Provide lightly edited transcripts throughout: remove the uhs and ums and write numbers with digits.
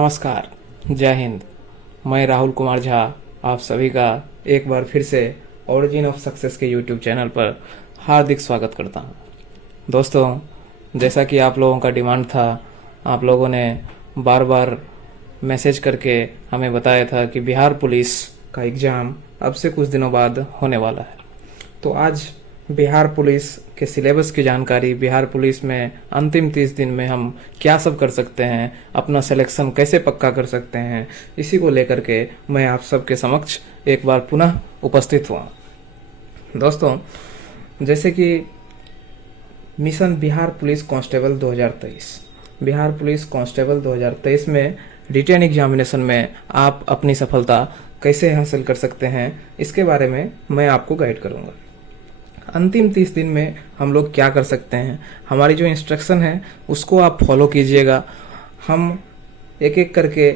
नमस्कार, जय हिंद। मैं राहुल कुमार झा आप सभी का एक बार फिर से ओरिजिन ऑफ सक्सेस के यूट्यूब चैनल पर हार्दिक स्वागत करता हूं। दोस्तों, जैसा कि आप लोगों का डिमांड था, आप लोगों ने बार बार मैसेज करके हमें बताया था कि बिहार पुलिस का एग्ज़ाम अब से कुछ दिनों बाद होने वाला है। तो आज बिहार पुलिस के सिलेबस की जानकारी, बिहार पुलिस में अंतिम 30 दिन में हम क्या सब कर सकते हैं, अपना सिलेक्शन कैसे पक्का कर सकते हैं, इसी को लेकर के मैं आप सबके समक्ष एक बार पुनः उपस्थित हुआ। दोस्तों, जैसे कि mission Bihar police constable 2023, Bihar police constable 2023 में रिटेन एग्जामिनेशन में आप अपनी सफलता कैसे हासिल कर सकते हैं, इसके बारे में मैं आपको गाइड करूंगा। अंतिम 30 दिन में हम लोग क्या कर सकते हैं, हमारी जो इंस्ट्रक्शन है उसको आप फॉलो कीजिएगा। हम एक एक करके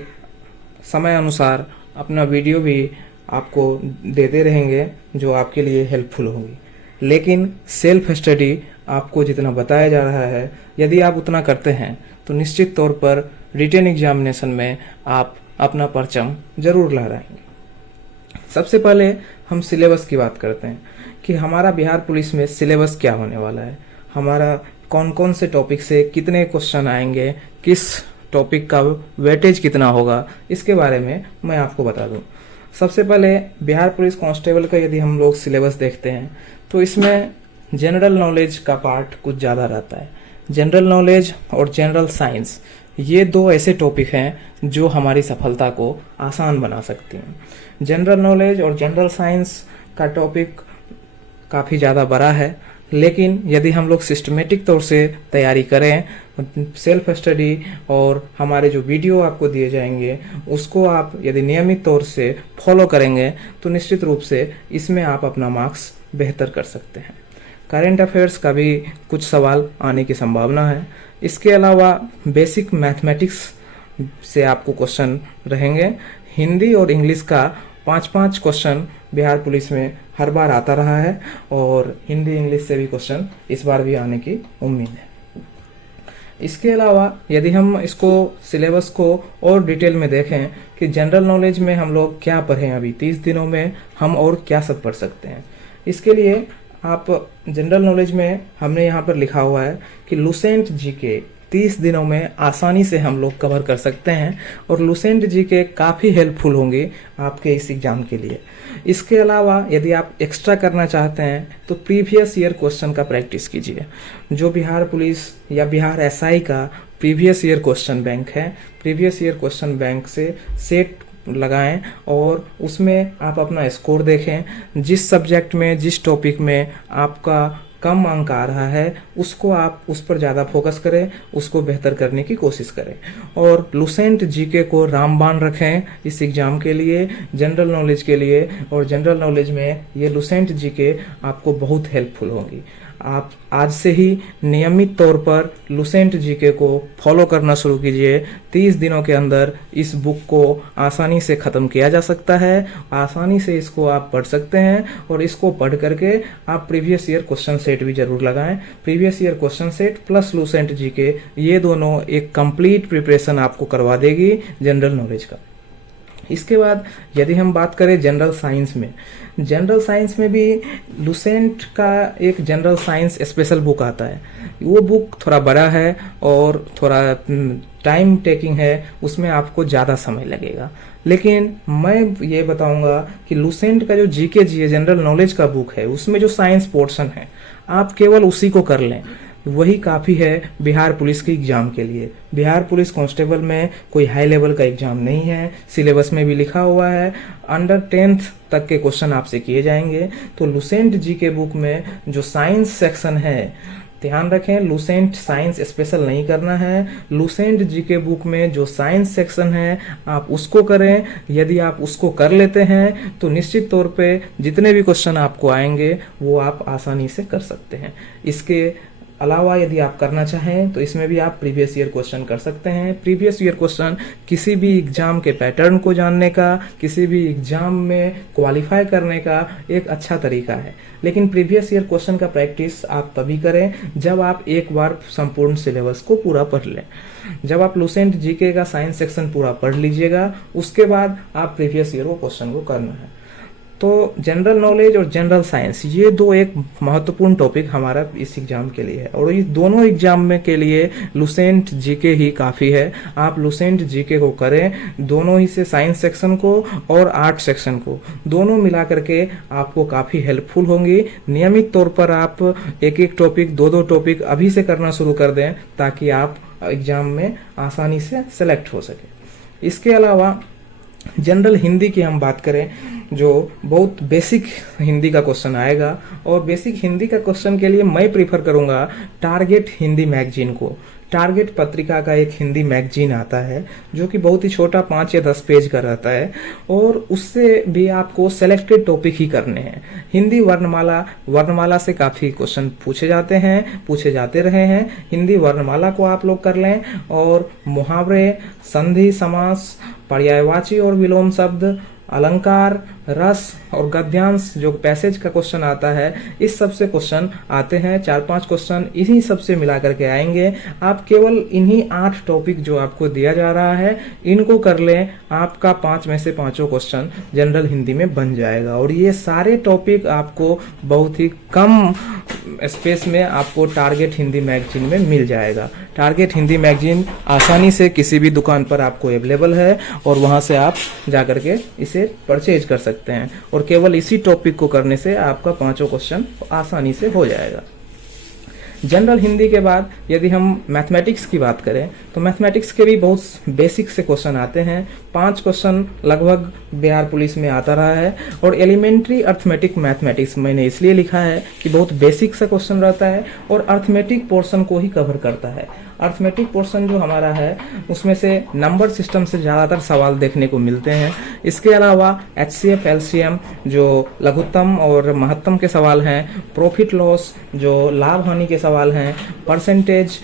समय अनुसार अपना वीडियो भी आपको देते रहेंगे जो आपके लिए हेल्पफुल होगी। लेकिन सेल्फ स्टडी आपको जितना बताया जा रहा है, यदि आप उतना करते हैं तो निश्चित तौर पर रिटेन एग्जामिनेशन में आप अपना परचम जरूर लहराएंगे। सबसे पहले हम सिलेबस की बात करते हैं कि हमारा बिहार पुलिस में सिलेबस क्या होने वाला है, हमारा कौन कौन से टॉपिक से कितने क्वेश्चन आएंगे, किस टॉपिक का वेटेज कितना होगा, इसके बारे में मैं आपको बता दूं। सबसे पहले बिहार पुलिस कांस्टेबल का यदि हम लोग सिलेबस देखते हैं तो इसमें जनरल नॉलेज का पार्ट कुछ ज़्यादा रहता है। जनरल नॉलेज और जनरल साइंस, ये दो ऐसे टॉपिक हैं जो हमारी सफलता को आसान बना सकती हैं। जनरल नॉलेज और जनरल साइंस का टॉपिक काफ़ी ज़्यादा बड़ा है, लेकिन यदि हम लोग सिस्टमेटिक तौर से तैयारी करें, सेल्फ स्टडी और हमारे जो वीडियो आपको दिए जाएंगे उसको आप यदि नियमित तौर से फॉलो करेंगे तो निश्चित रूप से इसमें आप अपना मार्क्स बेहतर कर सकते हैं। करेंट अफेयर्स का भी कुछ सवाल आने की संभावना है। इसके अलावा बेसिक मैथमेटिक्स से आपको क्वेश्चन रहेंगे। हिंदी और इंग्लिश का 5-5 क्वेश्चन बिहार पुलिस में हर बार आता रहा है और हिंदी इंग्लिश से भी क्वेश्चन इस बार भी आने की उम्मीद है। इसके अलावा यदि हम इसको सिलेबस को और डिटेल में देखें कि जनरल नॉलेज में हम लोग क्या पढ़ें, अभी 30 दिनों में हम और क्या सब पढ़ सकते हैं, इसके लिए आप जनरल नॉलेज में हमने यहाँ पर लिखा हुआ है कि लुसेंट जीके 30 दिनों में आसानी से हम लोग कवर कर सकते हैं और लुसेंट जीके काफ़ी हेल्पफुल होंगे आपके इस एग्जाम के लिए। इसके अलावा यदि आप एक्स्ट्रा करना चाहते हैं तो प्रीवियस ईयर क्वेश्चन का प्रैक्टिस कीजिए। जो बिहार पुलिस या बिहार एसआई का प्रीवियस ईयर क्वेश्चन बैंक है, प्रीवियस ईयर क्वेश्चन बैंक से सेट लगाएं और उसमें आप अपना स्कोर देखें। जिस सब्जेक्ट में, जिस टॉपिक में आपका कम अंक आ रहा है उसको आप उस पर ज़्यादा फोकस करें, उसको बेहतर करने की कोशिश करें और लुसेंट जीके को रामबाण रखें इस एग्ज़ाम के लिए, जनरल नॉलेज के लिए। और जनरल नॉलेज में ये लुसेंट जीके आपको बहुत हेल्पफुल होंगी। आप आज से ही नियमित तौर पर लुसेंट जीके को फॉलो करना शुरू कीजिए। 30 दिनों के अंदर इस बुक को आसानी से ख़त्म किया जा सकता है, आसानी से इसको आप पढ़ सकते हैं और इसको पढ़ करके आप प्रीवियस ईयर क्वेश्चन सेट भी जरूर लगाएं। Previous year question set plus Lucent GK, ये दोनों एक कंप्लीट प्रिपरेशन आपको करवा देगी जनरल नॉलेज का। इसके बाद यदि हम बात करें जनरल साइंस में, जनरल साइंस में भी लुसेंट का एक जनरल साइंस स्पेशल बुक आता है। वो बुक थोड़ा बड़ा है और थोड़ा टाइम टेकिंग है, उसमें आपको ज़्यादा समय लगेगा। लेकिन मैं ये बताऊंगा कि लुसेंट का जो जीके जनरल नॉलेज का बुक है, उसमें जो साइंस पोर्शन है आप केवल उसी को कर लें, वही काफ़ी है बिहार पुलिस के एग्जाम के लिए। बिहार पुलिस कांस्टेबल में कोई हाई लेवल का एग्जाम नहीं है, सिलेबस में भी लिखा हुआ है अंडर 10th तक के क्वेश्चन आपसे किए जाएंगे। तो लुसेंट जीके बुक में जो साइंस सेक्शन है, ध्यान रखें लुसेंट साइंस स्पेशल नहीं करना है, लुसेंट जीके बुक में जो साइंस सेक्शन है आप उसको करें। यदि आप उसको कर लेते हैं तो निश्चित तौर पे जितने भी क्वेश्चन आपको आएंगे वो आप आसानी से कर सकते हैं। इसके अलावा यदि आप करना चाहें तो इसमें भी आप प्रीवियस ईयर क्वेश्चन कर सकते हैं। प्रीवियस ईयर क्वेश्चन किसी भी एग्जाम के पैटर्न को जानने का, किसी भी एग्जाम में क्वालिफाई करने का एक अच्छा तरीका है। लेकिन प्रीवियस ईयर क्वेश्चन का प्रैक्टिस आप तभी करें जब आप एक बार संपूर्ण सिलेबस को पूरा पढ़ लें। जब आप लुसेंट जीके का साइंस सेक्शन पूरा पढ़ लीजिएगा, उसके बाद आप प्रीवियस ईयर वो क्वेश्चन को करना है। तो जनरल नॉलेज और जनरल साइंस ये दो एक महत्वपूर्ण टॉपिक हमारा इस एग्जाम के लिए है, और इस दोनों एग्जाम में के लिए लुसेंट जीके ही काफी है। आप लुसेंट जीके को करें, दोनों ही से साइंस सेक्शन को और आर्ट सेक्शन को दोनों मिला करके आपको काफी हेल्पफुल होंगी। नियमित तौर पर आप एक एक टॉपिक, दो टॉपिक अभी से करना शुरू कर दें ताकि आप एग्जाम में आसानी से सेलेक्ट हो सके। इसके अलावा जनरल हिंदी की हम बात करें, जो बहुत बेसिक हिंदी का क्वेश्चन आएगा, और बेसिक हिंदी का क्वेश्चन के लिए मैं प्रीफर करूंगा टारगेट हिंदी मैगजीन को। टारगेट पत्रिका का एक हिंदी मैगजीन आता है जो कि बहुत ही छोटा 5 या 10 पेज का रहता है, और उससे भी आपको सेलेक्टेड टॉपिक ही करने हैं। हिंदी वर्णमाला से काफी क्वेश्चन पूछे जाते रहे हैं। हिंदी वर्णमाला को आप लोग कर लें, और मुहावरे, संधि, समास, पर्यायवाची और विलोम शब्द, अलंकार, रस और गद्यांश जो पैसेज का क्वेश्चन आता है, इस सब से क्वेश्चन आते हैं। 4-5 क्वेश्चन इन्हीं सब से मिला करके आएंगे। आप केवल इन्हीं 8 टॉपिक जो आपको दिया जा रहा है इनको कर लें, आपका 5 में से 5 क्वेश्चन जनरल हिंदी में बन जाएगा। और ये सारे टॉपिक आपको बहुत ही कम स्पेस में आपको टारगेट हिंदी मैगजीन में मिल जाएगा। टारगेट हिंदी मैगजीन आसानी से किसी भी दुकान पर आपको अवेलेबल है, और वहां से आप जाकर के इसे परचेज कर सकते हैं, और केवल इसी टॉपिक को करने से आपका 5 क्वेश्चन आसानी से हो जाएगा। जनरल हिंदी के बाद यदि हम मैथमेटिक्स की बात करें तो मैथमेटिक्स के भी बहुत बेसिक से क्वेश्चन आते हैं। 5 क्वेश्चन लगभग बिहार पुलिस में आता रहा है, और एलिमेंट्री अर्थमेटिक मैथमेटिक्स मैंने इसलिए लिखा है कि बहुत बेसिक सा क्वेश्चन रहता है और अर्थमेटिक पोर्शन को ही कवर करता है। अर्थमेटिक पोर्शन जो हमारा है उसमें से नंबर सिस्टम से ज्यादातर सवाल देखने को मिलते हैं। इसके अलावा HCF, LCM जो लघुत्तम और महत्तम के सवाल हैं, प्रॉफिट लॉस जो लाभ हानि के सवाल हैं, परसेंटेज,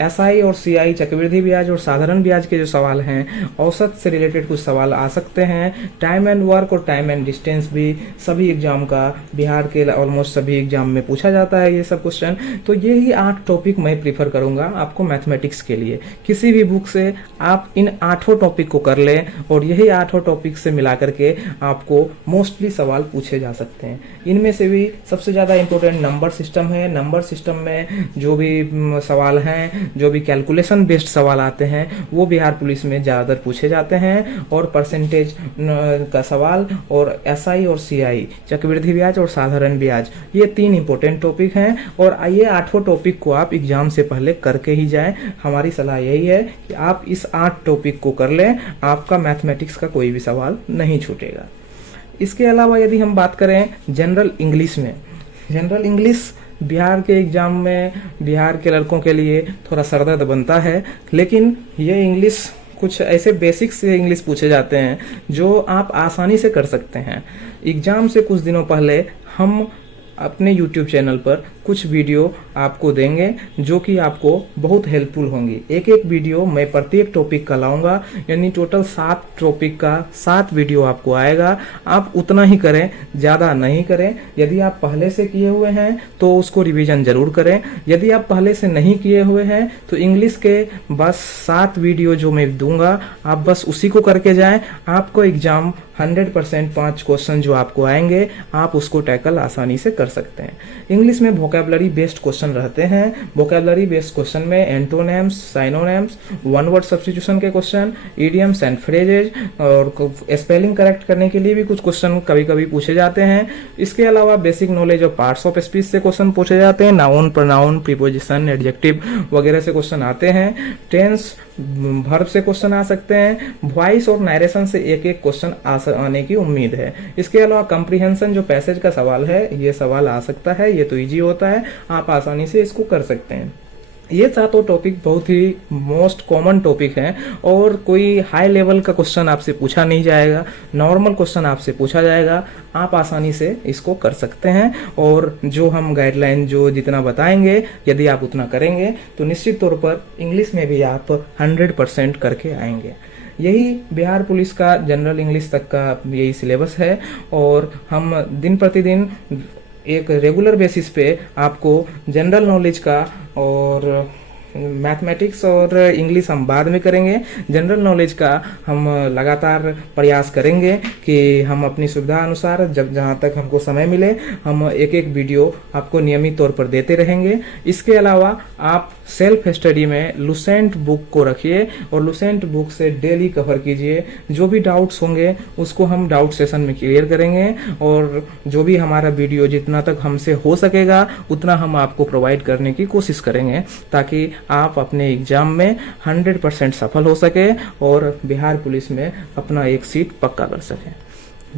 SI और CI चक्रवृद्धि ब्याज और साधारण ब्याज के जो सवाल हैं, औसत से रिलेटेड कुछ सवाल आ सकते हैं। टाइम एंड वर्क और टाइम एंड डिस्टेंस भी सभी एग्जाम का, बिहार के ऑलमोस्ट सभी एग्जाम में पूछा जाता है ये सब क्वेश्चन। तो ये ही 8 टॉपिक मैं प्रीफर करूंगा आपको मैथमेटिक्स के लिए। किसी भी बुक से आप इन 8 टॉपिक को कर लें, और यही 8 टॉपिक से मिला करके आपको मोस्टली सवाल पूछे जा सकते हैं। इनमें से भी सबसे ज्यादा इंपॉर्टेंट नंबर सिस्टम है। नंबर सिस्टम में जो भी सवाल हैं, जो भी कैलकुलेशन बेस्ड सवाल आते हैं, वो बिहार पुलिस में ज्यादातर पूछे जाते हैं। और परसेंटेज का सवाल, और SI और CI चक्रवृद्धि ब्याज और साधारण ब्याज, ये 3 इंपॉर्टेंट टॉपिक हैं। और ये 8 टॉपिक को आप एग्जाम से पहले करके ही जाएं। हमारी सलाह यही है कि आप इस 8 टॉपिक को कर लें, आपका मैथमेटिक्स का कोई भी सवाल नहीं छूटेगा। इसके अलावा यदि हम बात करें जनरल इंग्लिश में, जनरल इंग्लिश बिहार के एग्जाम में बिहार के लड़कों के लिए थोड़ा सरदर्द बनता है, लेकिन ये इंग्लिश कुछ ऐसे बेसिक से इंग्लिश पूछे जाते हैं जो आप आसानी से कर सकते हैं। एग्जाम से कुछ दिनों पहले हम अपने YouTube चैनल पर कुछ वीडियो आपको देंगे जो कि आपको बहुत हेल्पफुल होंगी। एक एक वीडियो मैं प्रत्येक टॉपिक का लाऊंगा, यानी टोटल 7 टॉपिक का 7 वीडियो आपको आएगा। आप उतना ही करें, ज्यादा नहीं करें। यदि आप पहले से किए हुए हैं तो उसको रिवीजन जरूर करें। यदि आप पहले से नहीं किए हुए हैं तो इंग्लिश के बस 7 वीडियो जो मैं दूंगा, आप बस उसी को करके जाएं। आपको एग्जाम 100% 5 क्वेश्चन जो आपको आएंगे, आप उसको टैकल आसानी से कर सकते हैं। इंग्लिश में वोकैबुलरी बेस्ड क्वेश्चन रहते हैं। वोकैबुलरी बेस्ड क्वेश्चन में antonyms, synonyms, one word substitution के क्वेश्चन, इडियम्स एंड फ्रेजेज, और स्पेलिंग करेक्ट करने के लिए भी कुछ क्वेश्चन कभी कभी पूछे जाते हैं। इसके अलावा basic knowledge of parts of speech से क्वेश्चन पूछे जाते हैं। नाउन, प्रोनाउन, प्रीपोजिशन, एडजेक्टिव वगैरह से क्वेश्चन आते हैं। टेंस, वर्ब से क्वेश्चन आ सकते हैं। वॉइस और नरेशन से एक एक क्वेश्चन आने की उम्मीद है। इसके अलावा कंप्रीहेंशन जो पैसेज का सवाल है, ये सवाल आ सकता है। ये तो इजी होता है, आप आसानी से इसको कर सकते हैं। ये सातों टॉपिक बहुत ही मोस्ट कॉमन टॉपिक हैं और कोई हाई लेवल का क्वेश्चन आपसे पूछा नहीं जाएगा, नॉर्मल क्वेश्चन आपसे पूछा जाएगा। आप आसानी से इसको कर सकते हैं और जो हम गाइडलाइन जो जितना बताएंगे, यदि आप उतना करेंगे तो निश्चित तौर पर इंग्लिश में भी आप 100% करके आएंगे। यही बिहार पुलिस का जनरल इंग्लिश तक का यही सिलेबस है और हम दिन प्रतिदिन एक रेगुलर बेसिस पे आपको जनरल नॉलेज का और मैथमेटिक्स और इंग्लिश हम बाद में करेंगे, जनरल नॉलेज का हम लगातार प्रयास करेंगे कि हम अपनी सुविधा अनुसार जब जहाँ तक हमको समय मिले हम एक एक वीडियो आपको नियमित तौर पर देते रहेंगे। इसके अलावा आप सेल्फ स्टडी में लुसेंट बुक को रखिए और लुसेंट बुक से डेली कवर कीजिए। जो भी डाउट्स होंगे उसको हम डाउट सेशन में क्लियर करेंगे और जो भी हमारा वीडियो जितना तक हमसे हो सकेगा उतना हम आपको प्रोवाइड करने की कोशिश करेंगे ताकि आप अपने एग्जाम में 100% सफल हो सके और बिहार पुलिस में अपना एक सीट पक्का कर सके।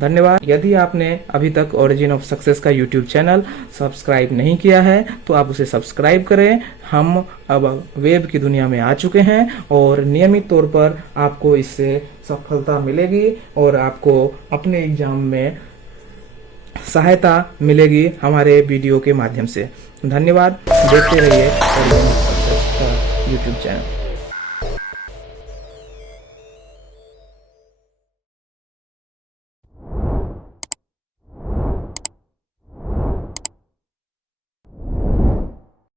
धन्यवाद। यदि आपने अभी तक ओरिजिन ऑफ सक्सेस का यूट्यूब चैनल सब्सक्राइब नहीं किया है तो आप उसे सब्सक्राइब करें। हम अब वेब की दुनिया में आ चुके हैं और नियमित तौर पर आपको इससे सफलता मिलेगी और आपको अपने एग्जाम में सहायता मिलेगी हमारे वीडियो के माध्यम से। धन्यवाद। देखते रहिए ओरिजिन ऑफ सक्सेस का यूट्यूब चैनल।